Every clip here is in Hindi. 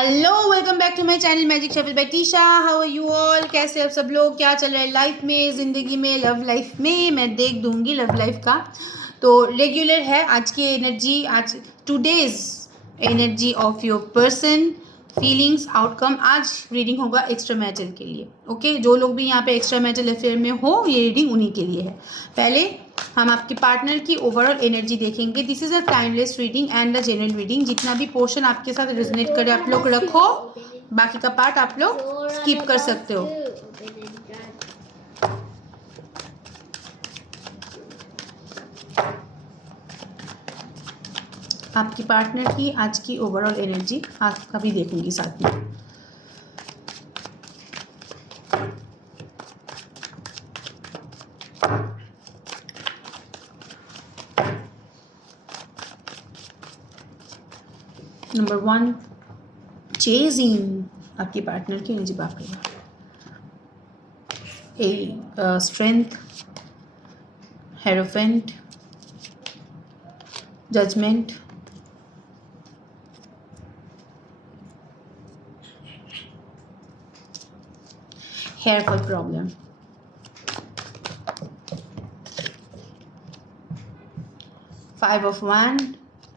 Hello, welcome back to my channel magic shuffle by Tisha. How are you all? कैसे आप सब लोग? क्या चल रहा है लाइफ में, ज़िंदगी में, लव लाइफ में? मैं देख दूंगी लव लाइफ का। तो रेगुलर है आज की एनर्जी, आज today's energy of your person, feelings, outcome. आज रीडिंग होगा एक्स्ट्रा मैरिटल के लिए। ओके, जो लोग भी यहाँ पे एक्स्ट्रा मैरिटल अफेयर में हो, ये रीडिंग उन्हीं के लिए है। पहले हम आपके पार्टनर की ओवरऑल एनर्जी देखेंगे। This is a timeless reading and a genuine reading. जितना भी पोर्शन आपके साथ रेजोनेट करे आप लोग रखो, बाकी का पार्ट आप लोग स्किप कर सकते हो। आपकी पार्टनर की आज की ओवरऑल एनर्जी आपका भी देखूंगी साथ में। Number 1, chasing. आपकी पार्टनर की एनर्जी बात करें। Strength, hierophant, judgement, hair fall problem, five of wand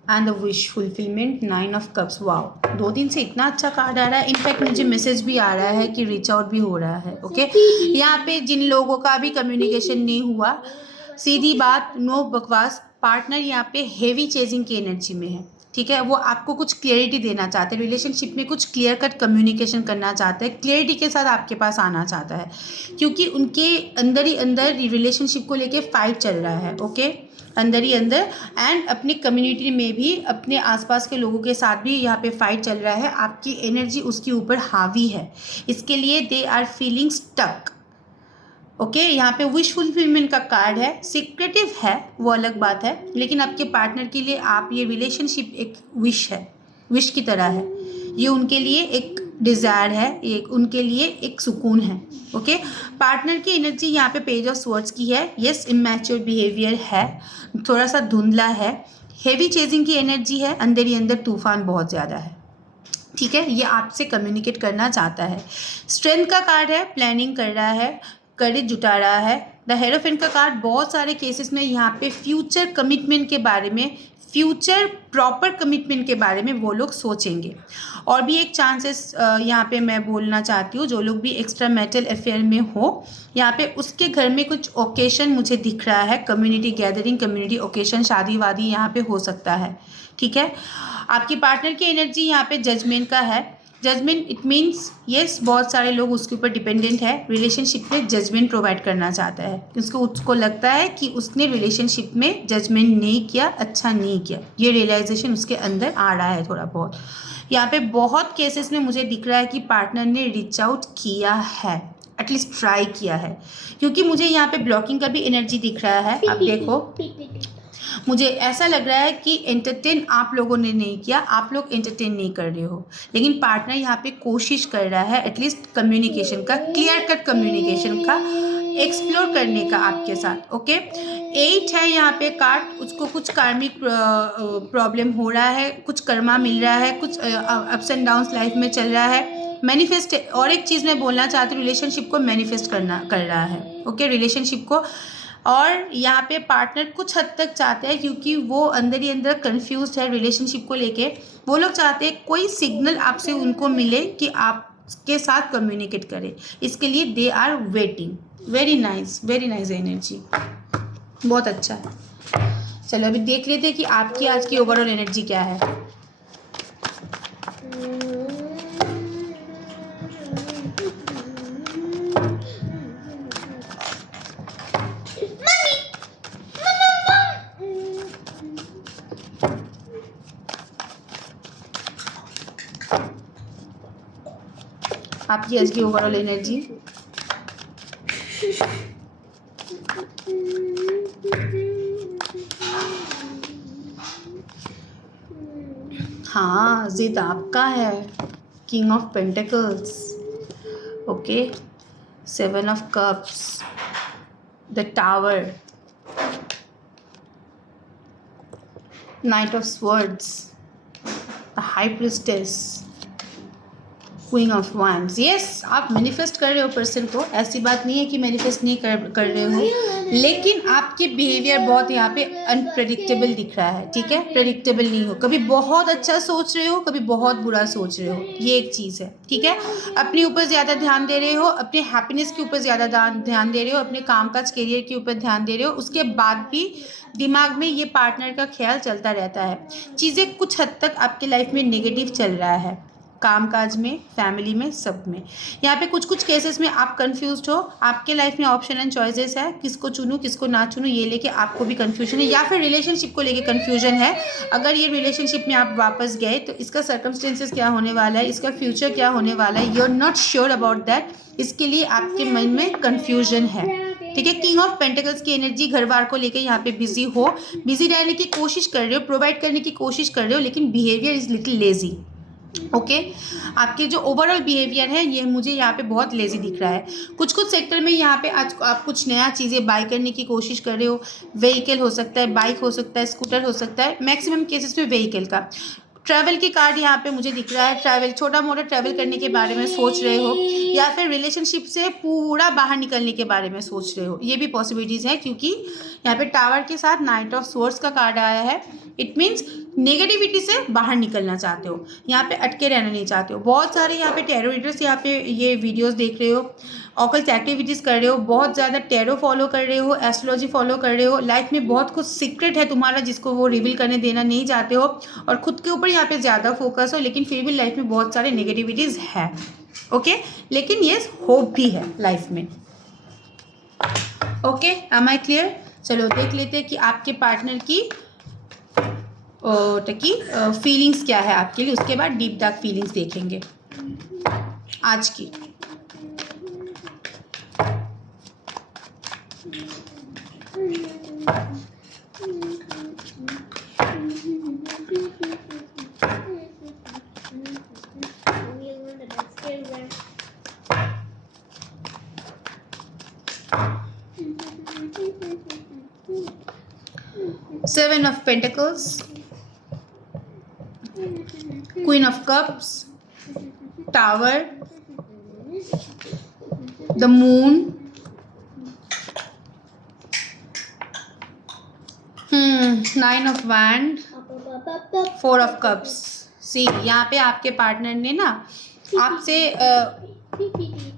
and the wish fulfilment, 9 ऑफ कप्स। वाओ, 2 दिन से इतना अच्छा कार्ड आ रहा है। इनफैक्ट मुझे मैसेज भी आ रहा है कि रीच आउट भी हो रहा है। ओके, यहाँ पे जिन लोगों का भी कम्युनिकेशन नहीं हुआ, सीधी बात, नो बकवास, पार्टनर यहाँ पे हेवी चेजिंग की एनर्जी में है। ठीक है, वो आपको कुछ क्लियरिटी देना चाहते हैं, रिलेशनशिप में कुछ क्लियर कट कम्युनिकेशन करना चाहते हैं, क्लियरिटी के साथ आपके पास आना चाहता है, क्योंकि उनके अंदर ही अंदर रिलेशनशिप को लेके फाइट चल रहा है। ओके, अंदर ही अंदर, एंड अपनी कम्युनिटी में भी, अपने आसपास के लोगों के साथ भी यहाँ पे फाइट चल रहा है। आपकी एनर्जी उसके ऊपर हावी है, इसके लिए they are feeling stuck. Okay, यहाँ पे विश फुलफिलमेंट का कार्ड है। सीक्रेटिव है वो अलग बात है, लेकिन आपके पार्टनर के लिए आप ये रिलेशनशिप एक विश है, विश की तरह है। ये उनके लिए एक डिज़ायर है, ये उनके लिए एक सुकून है। ओके, पार्टनर की एनर्जी यहाँ पे पेज ऑफ स्वर्ड्स की है। यस, इमैच्योर बिहेवियर है, थोड़ा सा धुंधला है, हेवी चेजिंग की एनर्जी है, अंदर ही अंदर तूफान बहुत ज़्यादा है। ठीक है, ये आपसे कम्युनिकेट करना चाहता है। स्ट्रेंथ का कार्ड है, प्लानिंग कर रहा है, करेज जुटा रहा है। द हेरोफेंट का कार्ड बहुत सारे केसेस में यहाँ पे फ्यूचर कमिटमेंट के बारे में, फ्यूचर प्रॉपर कमिटमेंट के बारे में वो लोग सोचेंगे। और भी एक चांसेस यहाँ पे मैं बोलना चाहती हूँ, जो लोग भी एक्स्ट्रा मैरिटल अफेयर में हो, यहाँ पे उसके घर में कुछ ओकेशन मुझे दिख रहा है, कम्युनिटी गैदरिंग, कम्युनिटी ओकेशन, शादी वादी यहाँ पे हो सकता है। ठीक है, आपकी पार्टनर की एनर्जी यहाँ पे जजमेंट का है। जजमेंट इट मीन्स यस, बहुत सारे लोग उसके ऊपर डिपेंडेंट है, रिलेशनशिप में जजमेंट प्रोवाइड करना चाहता है, उसको लगता है कि उसने रिलेशनशिप में जजमेंट नहीं किया, अच्छा नहीं किया, ये रियलाइजेशन उसके अंदर आ रहा है थोड़ा बहुत। यहाँ पे बहुत केसेस में मुझे दिख रहा है कि पार्टनर ने रीच आउट किया है, एटलीस्ट ट्राई किया है, क्योंकि मुझे यहाँ पे ब्लॉकिंग का भी एनर्जी दिख रहा है। आप देखो, मुझे ऐसा लग रहा है कि एंटरटेन आप लोगों ने नहीं किया, आप लोग एंटरटेन नहीं कर रहे हो, लेकिन पार्टनर यहाँ पे कोशिश कर रहा है एटलीस्ट कम्युनिकेशन का, क्लियर कट कम्युनिकेशन का, एक्सप्लोर करने का आपके साथ। ओके, 8 है यहाँ पे कार्ड, उसको कुछ कार्मिक प्रॉब्लम हो रहा है, कुछ कर्मा मिल रहा है, कुछ अप्स एंड डाउन्स लाइफ में चल रहा है, मैनिफेस्ट। और एक चीज़ मैं बोलना चाहती हूँ, रिलेशनशिप को मैनिफेस्ट कर रहा है। ओके, रिलेशनशिप को, और यहाँ पे पार्टनर कुछ हद तक चाहते हैं, क्योंकि वो अंदर ही अंदर कंफ्यूज है रिलेशनशिप को लेके। वो लोग चाहते हैं कोई सिग्नल आपसे उनको मिले कि आपके साथ कम्युनिकेट करें, इसके लिए they are waiting. Very nice energy, बहुत अच्छा है। चलो अभी देख लेते हैं कि आपकी आज की ओवरऑल एनर्जी क्या है। आपकी आज की ओवरऑल एनर्जी, हाँ, जिद आपका है, king of pentacles. Okay, 7 of cups, the tower, Knight of Swords, the High Priestess, queen of wands। Yes, आप मैनिफेस्ट कर रहे हो पर्सन को, ऐसी बात नहीं है कि मैनिफेस्ट नहीं कर रहे हो, लेकिन आपके बिहेवियर बहुत यहाँ पे अनप्रेडिक्टेबल दिख रहा है। ठीक है, प्रेडिक्टेबल नहीं हो, कभी बहुत अच्छा सोच रहे हो, कभी बहुत बुरा सोच रहे हो, ये एक चीज़ है। ठीक है, अपने ऊपर ज़्यादा ध्यान दे रहे हो, अपने हैप्पीनेस के ऊपर ज़्यादा ध्यान दे रहे हो, अपने कामकाज करियर के ऊपर ध्यान दे रहे हो, उसके बाद भी दिमाग में ये पार्टनर का ख्याल चलता रहता है। चीज़ें कुछ हद तक आपके लाइफ में नेगेटिव चल रहा है, कामकाज में, फैमिली में, सब में। यहाँ पे कुछ कुछ केसेस में आप कंफ्यूज्ड हो, आपके लाइफ में ऑप्शन एंड चॉइसेस है, किसको चुनूँ किसको ना चुनूँ, ये लेके आपको भी कंफ्यूजन है, या फिर रिलेशनशिप को लेके कंफ्यूजन है। अगर ये रिलेशनशिप में आप वापस गए तो इसका सर्कमस्टेंसेस क्या होने वाला है, इसका फ्यूचर क्या होने वाला है, you are not sure about that. इसके लिए आपके मन में कंफ्यूजन है। ठीक है, किंग ऑफ पेंटिकल्स की एनर्जी, घर बार को लेके यहाँ पे बिजी हो, बिजी रहने की कोशिश कर रहे हो, प्रोवाइड करने की कोशिश कर रहे हो, लेकिन behaviour is little lazy. Okay, आपके जो ओवरऑल बिहेवियर है ये मुझे यहाँ पे बहुत लेजी दिख रहा है। कुछ कुछ सेक्टर में यहाँ पे आज आप कुछ नया चीज़ें बाय करने की कोशिश कर रहे हो, व्हीकल हो सकता है, बाइक हो सकता है, स्कूटर हो सकता है, मैक्सिमम केसेस में व्हीकल का। ट्रैवल की कार्ड यहाँ पे मुझे दिख रहा है, ट्रैवल, छोटा मोटा ट्रैवल करने के बारे में सोच रहे हो, या फिर रिलेशनशिप से पूरा बाहर निकलने के बारे में सोच रहे हो, ये भी पॉसिबिलिटीज़ है। क्योंकि यहाँ पे टावर के साथ नाइट ऑफ स्वॉर्ड्स का कार्ड आया है, इट मीन्स नेगेटिविटी से बाहर निकलना चाहते हो, यहाँ पे अटके रहना नहीं चाहते हो। बहुत सारे यहाँ पे टैरो रीडर्स यहाँ पे ये वीडियोस देख रहे हो, ऑकल्ट एक्टिविटीज़ कर रहे हो, बहुत ज़्यादा टैरो फॉलो कर रहे हो, एस्ट्रोलॉजी फॉलो कर रहे हो, लाइफ में बहुत कुछ सीक्रेट है तुम्हारा जिसको वो रिवील करने देना नहीं चाहते हो, और खुद के ऊपर यहाँ पे ज़्यादा फोकस हो, लेकिन फिर भी लाइफ में बहुत सारे नेगेटिविटीज़ है। ओके, लेकिन ये होप भी है लाइफ में। Okay, am I clear? चलो देख लेते हैं कि आपके पार्टनर की फीलिंग्स क्या है आपके लिए, उसके बाद डीप डार्क फीलिंग्स देखेंगे आज की। Seven of Pentacles, Queen of Cups, Tower, the Moon, Nine of Wands, Four of Cups। सी यहाँ पे आपके पार्टनर ने ना आपसे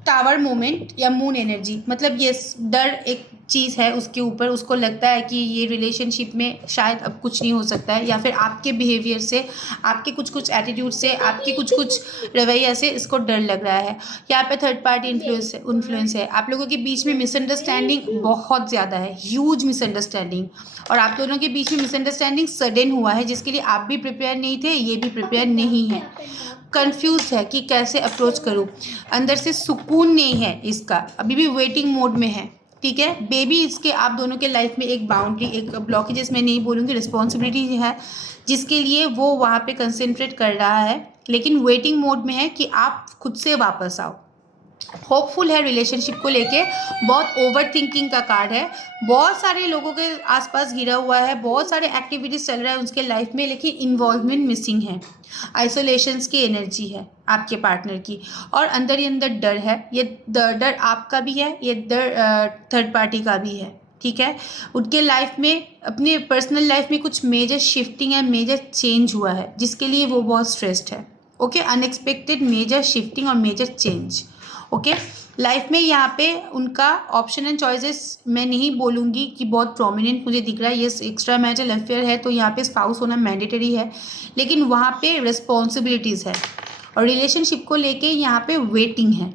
टावर मोमेंट या मून एनर्जी, मतलब ये डर एक चीज़ है उसके ऊपर, उसको लगता है कि ये रिलेशनशिप में शायद अब कुछ नहीं हो सकता है, या फिर आपके बिहेवियर से, आपके कुछ कुछ एटीट्यूड से, आपके कुछ कुछ रवैया से इसको डर लग रहा है। यहाँ पे थर्ड पार्टी इन्फ्लुएंस है, आप लोगों के बीच में मिसअंडरस्टैंडिंग बहुत ज़्यादा है, ह्यूज मिसअंडरस्टैंडिंग, और आप दोनों के बीच में मिसअंडरस्टैंडिंग सडन हुआ है जिसके लिए आप भी प्रिपेयर नहीं थे, ये भी प्रिपेयर नहीं है, कंफ्यूज है कि कैसे अप्रोच करूँ, अंदर से सुकून नहीं है इसका, अभी भी वेटिंग मोड में है। ठीक है, बेबी इसके आप दोनों के लाइफ में एक बाउंड्री, एक ब्लॉकेजेस मैं नहीं बोलूँगी, रिस्पॉन्सिबिलिटी है जिसके लिए वो वहाँ पे कंसंट्रेट कर रहा है, लेकिन वेटिंग मोड में है कि आप खुद से वापस आओ। होपफुल है रिलेशनशिप को लेके, बहुत ओवर थिंकिंग का कार्ड है, बहुत सारे लोगों के आसपास घिरा हुआ है, बहुत सारे एक्टिविटीज़ चल रहा है उसके लाइफ में, लेकिन इन्वॉल्वमेंट मिसिंग है, आइसोलेशंस की एनर्जी है आपके पार्टनर की, और अंदर ही अंदर डर है। ये डर आपका भी है, ये डर थर्ड पार्टी का भी है। ठीक है, उनके लाइफ में, अपने पर्सनल लाइफ में कुछ मेजर शिफ्टिंग है, मेजर चेंज हुआ है जिसके लिए वो बहुत स्ट्रेस्ड है। ओके, अनएक्सपेक्टेड मेजर शिफ्टिंग और मेजर चेंज। ओके, लाइफ में यहाँ पे उनका ऑप्शन एंड चॉइसेस मैं नहीं बोलूँगी कि बहुत प्रोमिनेंट मुझे दिख रहा है, ये एक्स्ट्रा मैरिटल अफेयर है तो यहाँ पे स्पाउस होना मैंडेटरी है, लेकिन वहाँ पे रिस्पॉन्सिबिलिटीज़ है, और रिलेशनशिप को लेके यहाँ पे वेटिंग है।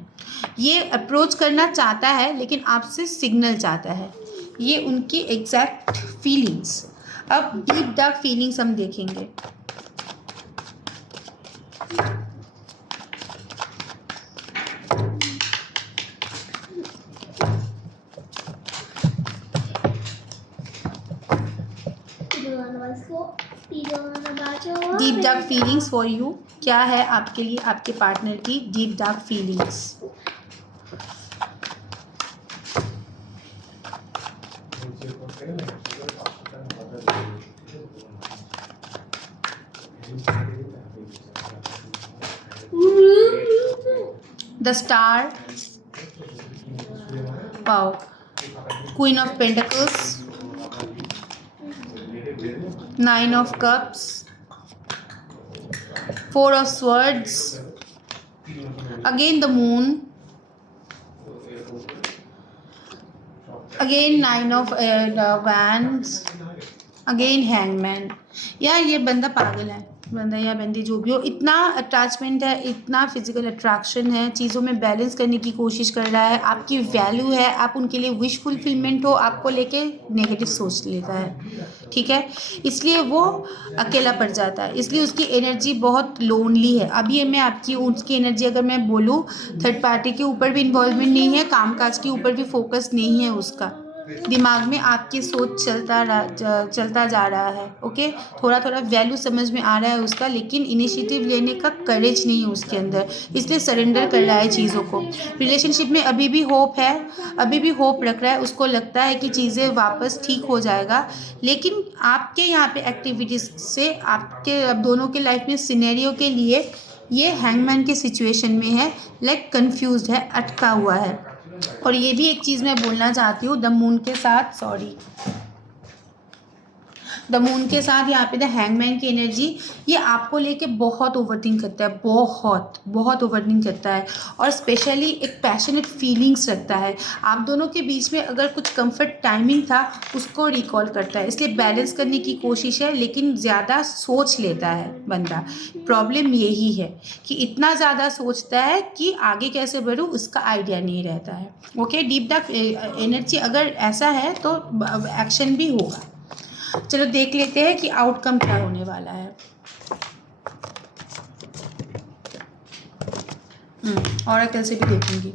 ये अप्रोच करना चाहता है लेकिन आपसे सिग्नल चाहता है, ये उनकी एग्जैक्ट फीलिंग्स। अब डीप डार्क फीलिंग्स हम देखेंगे। Deep dark feelings for you, क्या है आपके लिए आपके पार्टनर की deep dark feelings? The star, wow, queen of pentacles, 9 ऑफ cups, 4 of swords, again the moon, again 9 of wands, again hangman. यार ये बंदा पागल है, बंदा या बंदी जो भी हो, इतना अटैचमेंट है, इतना फिजिकल अट्रैक्शन है, चीज़ों में बैलेंस करने की कोशिश कर रहा है, आपकी वैल्यू है, आप उनके लिए विश फुलफिलमेंट हो, आपको लेके नेगेटिव सोच लेता है, ठीक है, इसलिए वो अकेला पड़ जाता है, इसलिए उसकी एनर्जी बहुत लोनली है। अभी ये मैं आपकी उसकी एनर्जी अगर मैं बोलूँ, थर्ड पार्टी के ऊपर भी इन्वॉल्वमेंट नहीं है, कामकाज के ऊपर भी फोकस नहीं है उसका, दिमाग में आपकी सोच चलता जा रहा है, ओके, थोड़ा थोड़ा वैल्यू समझ में आ रहा है उसका, लेकिन इनिशिएटिव लेने का करेज नहीं है उसके अंदर, इसलिए सरेंडर कर रहा है चीज़ों को। रिलेशनशिप में अभी भी होप है, अभी भी होप रख रहा है, उसको लगता है कि चीज़ें वापस ठीक हो जाएगा, लेकिन आपके यहाँ पे एक्टिविटीज़ से आपके अब दोनों के लाइफ में सिनेरियो के लिए ये हैंगमैन की सिचुएशन में है, लाइक कंफ्यूज्ड है, अटका हुआ है। और ये भी एक चीज़ मैं बोलना चाहती हूँ, द मून के साथ, सॉरी, द मून के साथ यहाँ पे द हैंगमैन की एनर्जी, ये आपको लेके बहुत ओवरथिंक करता है, बहुत बहुत ओवरथिंक करता है, और स्पेशली एक पैशनेट फीलिंग्स रखता है। आप दोनों के बीच में अगर कुछ कंफर्ट टाइमिंग था उसको रिकॉल करता है, इसलिए बैलेंस करने की कोशिश है, लेकिन ज़्यादा सोच लेता है बंदा। प्रॉब्लम यही है कि इतना ज़्यादा सोचता है कि आगे कैसे बढ़ूँ उसका आइडिया नहीं रहता है, ओके। डीप डार्क एनर्जी अगर ऐसा है तो एक्शन भी होगा। चलो देख लेते हैं कि आउटकम क्या होने वाला है। ऑरेकल से भी देखूंगी।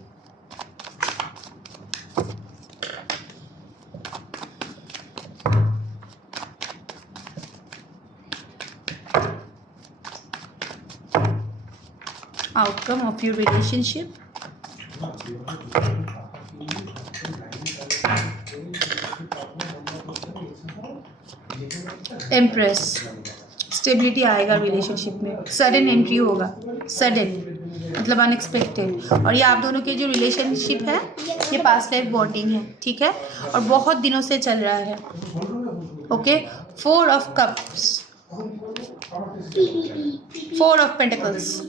Outcome of your relationship, empress, stability आएगा रिलेशनशिप में, सडन एंट्री होगा, सडन मतलब अनएक्सपेक्टेड, और ये आप दोनों के जो रिलेशनशिप है ये पास्ट लाइफ बॉन्डिंग है, ठीक है, और बहुत दिनों से चल रहा है, okay. 4 of cups, 4 of pentacles,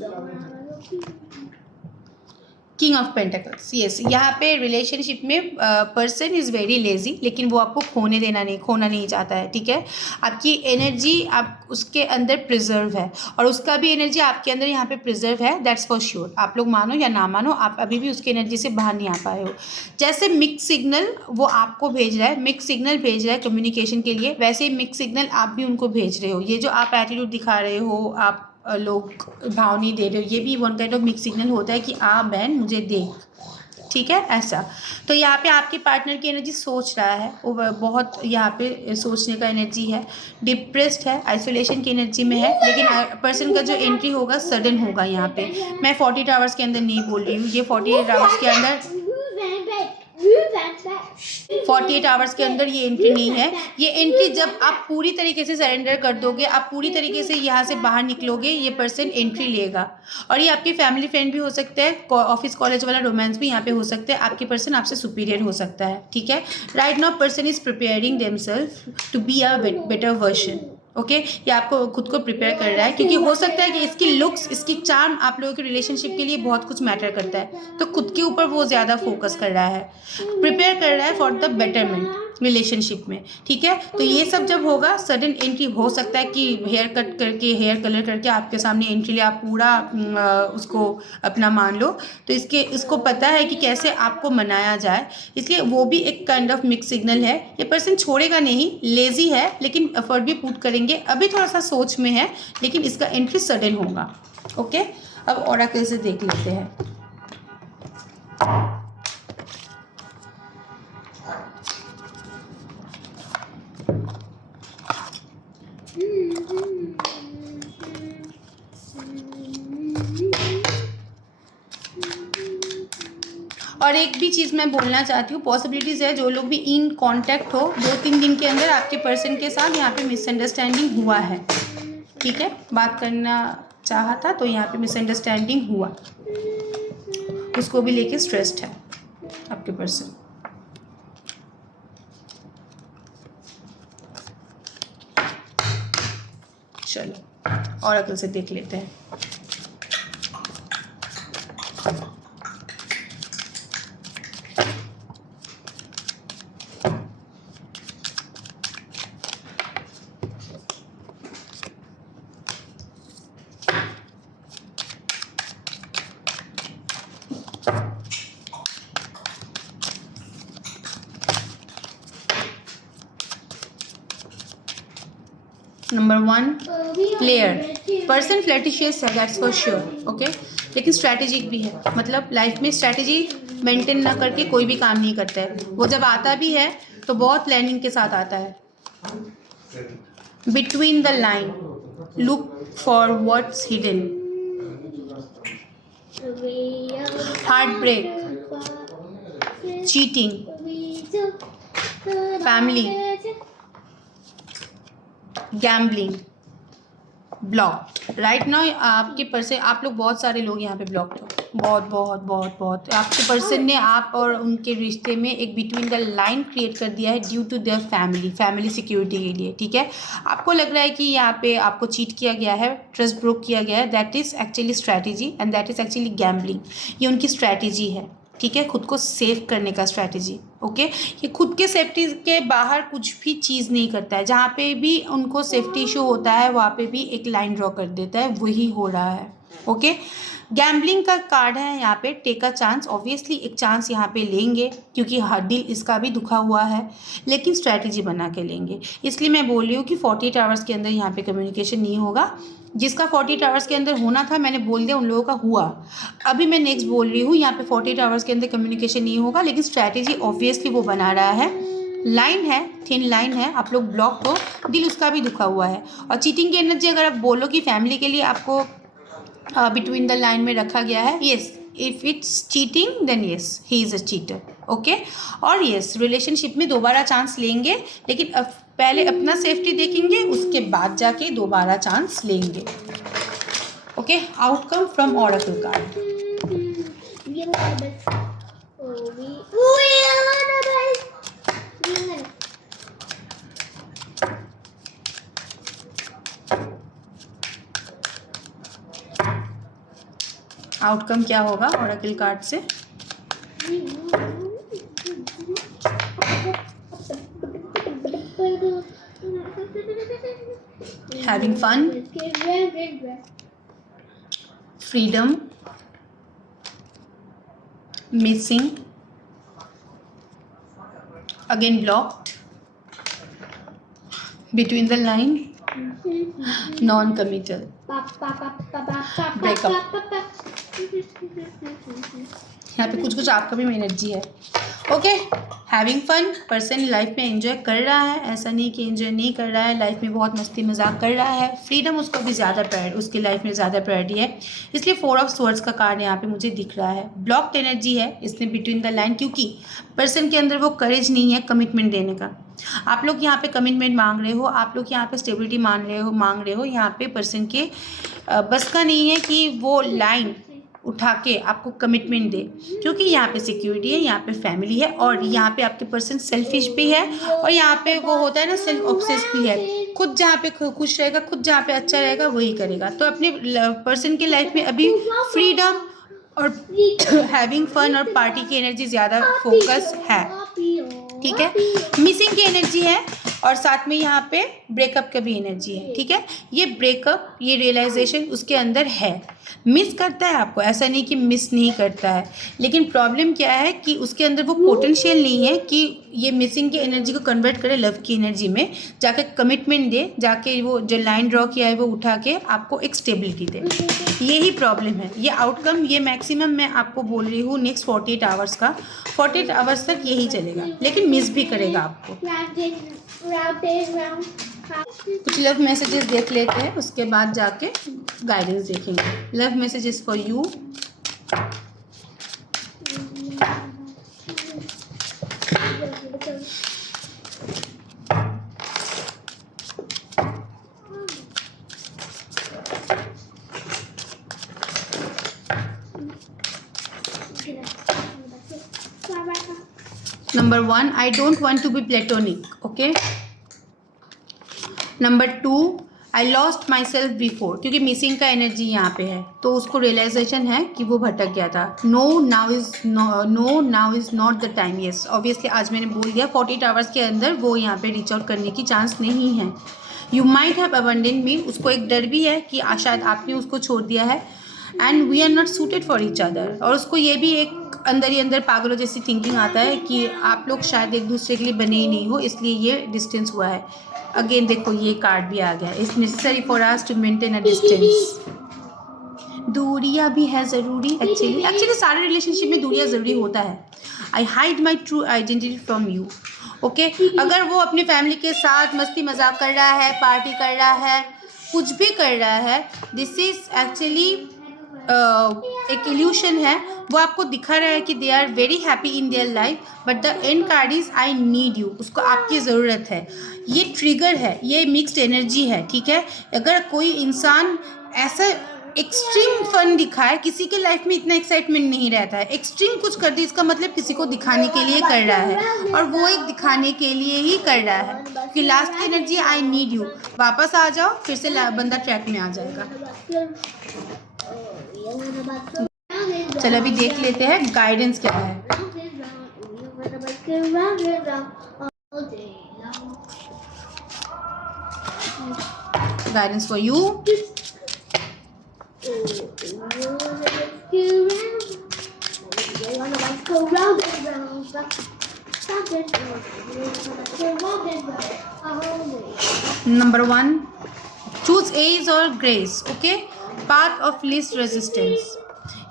king of pentacles, yes. यहाँ पे रिलेशनशिप में पर्सन इज़ वेरी लेजी, लेकिन वो आपको खोना नहीं चाहता है, ठीक है। आपकी एनर्जी आप उसके अंदर प्रिजर्व है, और उसका भी एनर्जी आपके अंदर यहाँ पे प्रिजर्व है, दैट्स फॉर श्योर। आप लोग मानो या ना मानो, आप अभी भी उसकी एनर्जी से बाहर नहीं आ पाए हो। जैसे मिक्स सिग्नल वो आपको भेज रहा है, मिक्स सिग्नल भेज रहा है कम्युनिकेशन के लिए, वैसे ही मिक्स सिग्नल आप भी उनको भेज रहे हो। ये जो आप एटीट्यूड दिखा रहे हो, आप लोग भाव नहीं दे रहे हो, ये भी one kind of mix signal होता है कि बहन मुझे देख, ठीक है, ऐसा। तो यहाँ पे आपके पार्टनर की एनर्जी सोच रहा है, वो बहुत यहाँ पे सोचने का एनर्जी है, डिप्रेस्ड है, आइसोलेशन की एनर्जी में है, लेकिन पर्सन का जो एंट्री होगा सडन होगा। यहाँ पे मैं 48 आवर्स के अंदर नहीं बोल रही हूँ, ये 48 आवर्स के अंदर 48 आवर्स के अंदर ये एंट्री नहीं है। ये एंट्री जब आप पूरी तरीके से सरेंडर कर दोगे, आप पूरी तरीके से यहाँ से बाहर निकलोगे, ये पर्सन एंट्री लेगा। और ये आपकी फैमिली फ्रेंड भी हो सकते हैं, ऑफिस कॉलेज वाला रोमांस भी यहाँ पे हो सकता है, आपके पर्सन आपसे सुपीरियर हो सकता है, ठीक है। Right now person is preparing themselves to be a better version, okay. ये आपको खुद को प्रिपेयर कर रहा है, क्योंकि हो सकता है कि इसकी लुक्स, इसकी चार्म आप लोगों के रिलेशनशिप के लिए बहुत कुछ मैटर करता है, तो खुद के ऊपर वो ज़्यादा फोकस कर रहा है, प्रिपेयर कर रहा है फॉर द बेटरमेंट रिलेशनशिप में, ठीक है। तो ये सब जब होगा, सडन एंट्री हो सकता है कि हेयर कट करके, हेयर कलर करके आपके सामने एंट्री ले, आप पूरा उसको अपना मान लो, तो इसको पता है कि कैसे आपको मनाया जाए, इसलिए वो भी एक काइंड ऑफ मिक्स सिग्नल है। ये पर्सन छोड़ेगा नहीं, लेजी है, लेकिन एफर्ट भी पुट करेंगे, अभी थोड़ा सा सोच में है, लेकिन इसका एंट्री सडन होगा, ओके। अब ओरेकल से देख लेते हैं। और एक भी चीज़ मैं बोलना चाहती हूँ, पॉसिबिलिटीज़ है जो लोग भी इन कांटेक्ट हो, 2-3 दिन के अंदर आपके पर्सन के साथ यहाँ पे मिसअंडरस्टैंडिंग हुआ है, ठीक है। बात करना चाहा था तो यहाँ पे मिसअंडरस्टैंडिंग हुआ, उसको भी लेके स्ट्रेस्ड है आपके पर्सन। चलो ऑरेकल से देख लेते हैं। नंबर 1 प्लेयर, पर्सन फ्लैटिशियस है, दैट्स फॉर श्योर, ओके, लेकिन स्ट्रैटेजिक भी है। मतलब लाइफ में स्ट्रैटेजी मेंटेन ना करके कोई भी काम नहीं करता है। वो जब आता भी है तो बहुत प्लानिंग के साथ आता है। Between the line, look for what's hidden, heart break, cheating, family, gambling, block. Right now आपके पर्सन, आप लोग बहुत सारे लोग यहाँ पे ब्लॉक्ड हो, बहुत बहुत बहुत बहुत। आपके पर्सन ने आप और उनके रिश्ते में एक बिटवीन द लाइन क्रिएट कर दिया है due to their family security के लिए, ठीक है। आपको लग रहा है कि यहाँ पे आपको चीट किया गया है, ट्रस्ट ब्रोक किया गया है, that is actually strategy and that is actually gambling. ये उनकी स्ट्रैटेजी है, ठीक है, खुद को सेव करने का स्ट्रैटेजी, ओके। ये खुद के सेफ्टी के बाहर कुछ भी चीज़ नहीं करता है। जहाँ पे भी उनको सेफ्टी इशू होता है वहाँ पे भी एक लाइन ड्रॉ कर देता है, वही हो रहा है, ओके। गैम्बलिंग का कार्ड है यहाँ पे, टेक अ चांस। ऑब्वियसली एक चांस यहाँ पे लेंगे क्योंकि दिल इसका भी दुखा हुआ है, लेकिन स्ट्रैटेजी बना के लेंगे। इसलिए मैं बोल रही हूँ कि 48 आवर्स के अंदर यहाँ पे कम्युनिकेशन नहीं होगा। जिसका 48 आवर्स के अंदर होना था मैंने बोल दिया, उन लोगों का हुआ। अभी मैं नेक्स्ट बोल रही हूँ, यहाँ पे 48 आवर्स के अंदर कम्युनिकेशन नहीं होगा, लेकिन स्ट्रैटेजी ऑब्वियसली वो बना रहा है। लाइन है, थिन लाइन है, आप लोग ब्लॉक हो, दिल उसका भी दुखा हुआ है। और चीटिंग की एनर्जी अगर आप बोलो कि फैमिली के लिए आपको बिटवीन द लाइन में रखा गया है, yes, if it's cheating then yes he is a cheater, okay. और येस, रिलेशनशिप में दोबारा चांस लेंगे, लेकिन पहले अपना सेफ्टी देखेंगे, उसके बाद जाके दोबारा चांस लेंगे, okay. Outcome from oracle card. Outcome क्या होगा ऑरेकल कार्ड से? Having fun, freedom, missing, again blocked, between the line, non committal, breakup. यहाँ पे कुछ आपका भी एनर्जी है, okay. Having fun, person life में एंजॉय कर रहा है, ऐसा नहीं कि एंजॉय नहीं कर रहा है, लाइफ में बहुत मस्ती मजाक कर रहा है। फ्रीडम उसको भी ज़्यादा उसकी लाइफ में ज़्यादा प्रायोरिटी है, इसलिए 4 ऑफ स्वॉर्ड्स का कार्ड यहाँ पे मुझे दिख रहा है। ब्लॉक्ड एनर्जी है इसमें बिटवीन द लाइन, क्योंकि पर्सन के अंदर वो करेज नहीं है कमिटमेंट देने का। आप लोग यहाँ पे कमिटमेंट मांग रहे हो, आप लोग यहाँ पे स्टेबिलिटी मांग रहे हो। यहाँ पे पर्सन के बस का नहीं है कि वो लाइन उठा के आपको कमिटमेंट दे, क्योंकि यहाँ पे सिक्योरिटी है, यहाँ पे फैमिली है, और यहाँ पे आपके पर्सन सेल्फिश भी है, और यहाँ पे वो होता है ना सेल्फ ऑब्सेस भी है। खुद जहाँ पे खुश रहेगा, खुद जहाँ पे अच्छा रहेगा वही करेगा। तो अपने पर्सन के लाइफ में अभी फ्रीडम और हैविंग फन और पार्टी की एनर्जी ज़्यादा फोकस है, ठीक है। मिसिंग की एनर्जी है, और साथ में यहाँ पे ब्रेकअप का भी एनर्जी है, ठीक है। ये ब्रेकअप, ये रियलाइजेशन उसके अंदर है। मिस करता है आपको, ऐसा नहीं कि मिस नहीं करता है, लेकिन प्रॉब्लम क्या है कि उसके अंदर वो पोटेंशियल नहीं है कि ये मिसिंग की एनर्जी को कन्वर्ट करे लव की एनर्जी में, जाके कमिटमेंट दे, जाके वो जो लाइन ड्रॉ किया है वो उठा के आपको एक स्टेबिलिटी दे। यही प्रॉब्लम है। ये आउटकम, ये मैक्सिमम मैं आपको बोल रही हूँ नेक्स्ट 48 आवर्स का, 48 आवर्स तक यही चलेगा, लेकिन मिस भी करेगा आपको। कुछ लव मैसेजेस देख लेते हैं, उसके बाद जाके गाइडेंस देखेंगे। Love messages for you. Number 1, I don't want to be platonic. Okay. Number 2, I lost myself before. क्योंकि मिसिंग का एनर्जी यहाँ पे है, तो उसको रियलाइजेशन है कि वो भटक गया था. No, now is not the time. Yes, obviously आज मैंने बोल दिया 48 आवर्स के अंदर वो यहाँ पे रीच आउट करने की चांस नहीं है. You might have abandoned me. उसको एक डर भी है कि शायद आपने उसको छोड़ दिया है. And we are not suited for each other. और उसको ये भी एक अंदर ही अंदर पागलों जैसी थिंकिंग आता है कि आप लोग शायद एक दूसरे के लिए बने ही नहीं हो, इसलिए ये डिस्टेंस हुआ है. अगेन देखो ये कार्ड भी आ गया. It's necessary for us to maintain a distance. दूरियां भी है ज़रूरी. एक्चुअली सारे रिलेशनशिप में दूरियां ज़रूरी होता है. आई hide my true identity from you. Okay, अगर वो अपनी फैमिली के साथ मस्ती मजाक कर रहा है, पार्टी कर रहा है, कुछ भी कर रहा है, दिस इज़ एक्चुअली एक इल्यूशन है. वो आपको दिखा रहा है कि they are very happy in their life, but the end card is I need you. उसको आपकी ज़रूरत है. ये ट्रिगर है, ये मिक्स्ड एनर्जी है. ठीक है, अगर कोई इंसान ऐसा एक्सट्रीम फन दिखाए, किसी के लाइफ में इतना एक्साइटमेंट नहीं रहता है, एक्सट्रीम कुछ कर दे, इसका मतलब किसी को दिखाने के लिए कर रहा है, और वो एक दिखाने के लिए ही कर रहा है. कि लास्ट की एनर्जी आई नीड यू. वापस आ जाओ, फिर से बंदा ट्रैक में आ जाएगा. चलो अभी देख लेते हैं गाइडेंस क्या है. Guidance for you. Number 1, choose ease or grace. Okay, path of least resistance.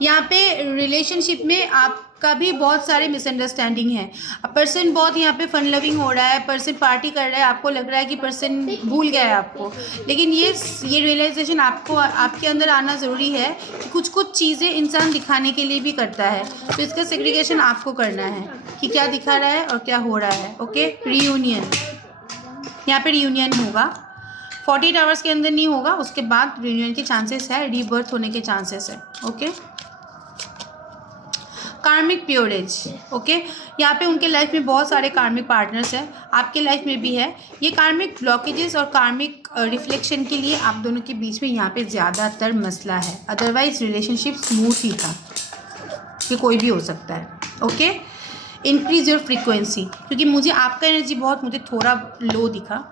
यहाँ पे रिलेशनशिप में आपका भी बहुत सारे मिसअंडरस्टैंडिंग है. पर्सन बहुत यहाँ पे फन लविंग हो रहा है, पर्सन पार्टी कर रहा है, आपको लग रहा है कि पर्सन भूल गया है आपको, लेकिन ये रियलाइजेशन आपको आपके अंदर आना ज़रूरी है कि कुछ चीज़ें इंसान दिखाने के लिए भी करता है. तो इसका सेग्रीगेशन आपको करना है कि क्या दिखा रहा है और क्या हो रहा है. Okay, reunion. यहाँ पे रीयूनियन होगा, 48 आवर्स के अंदर नहीं होगा, उसके बाद रीयूनियन के चांसेस है, रीबर्थ होने के चांसेस है. ओके, कार्मिक प्योरेज. ओके, यहाँ पे उनके लाइफ में बहुत सारे कार्मिक पार्टनर्स हैं, आपके लाइफ में भी है. ये कार्मिक ब्लॉकेजेस और कार्मिक रिफ्लेक्शन के लिए आप दोनों के बीच में यहाँ पे ज़्यादातर मसला है. अदरवाइज रिलेशनशिप स्मूथ ही था. ये कोई भी हो सकता है. Okay, increase your frequency. क्योंकि मुझे आपका एनर्जी मुझे थोड़ा लो दिखा.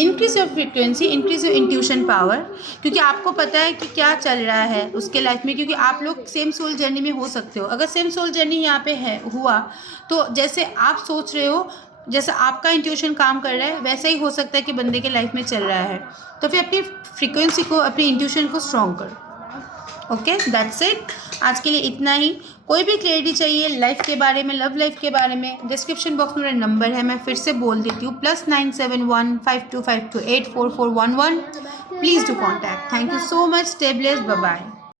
Increase your frequency, increase your intuition power. क्योंकि आपको पता है कि क्या चल रहा है उसके लाइफ में, क्योंकि आप लोग सेम सोल जर्नी में हो सकते हो. अगर सेम सोल जर्नी यहाँ पे है हुआ, तो जैसे आप सोच रहे हो, जैसे आपका इंट्यूशन काम कर रहा है, वैसा ही हो सकता है कि बंदे के लाइफ में चल रहा है. तो फिर अपनी फ्रीक्वेंसी को, अपनी इंट्यूशन को स्ट्रॉन्ग करो. Okay, that's it. आज के लिए इतना ही. कोई भी क्लैरिटी चाहिए लाइफ के बारे में, लव लाइफ के बारे में, डिस्क्रिप्शन बॉक्स में मेरा नंबर है, मैं फिर से बोल देती हूँ, +971 5252 84411. Please do contact. Thank you so much. Stay blessed. Bye bye.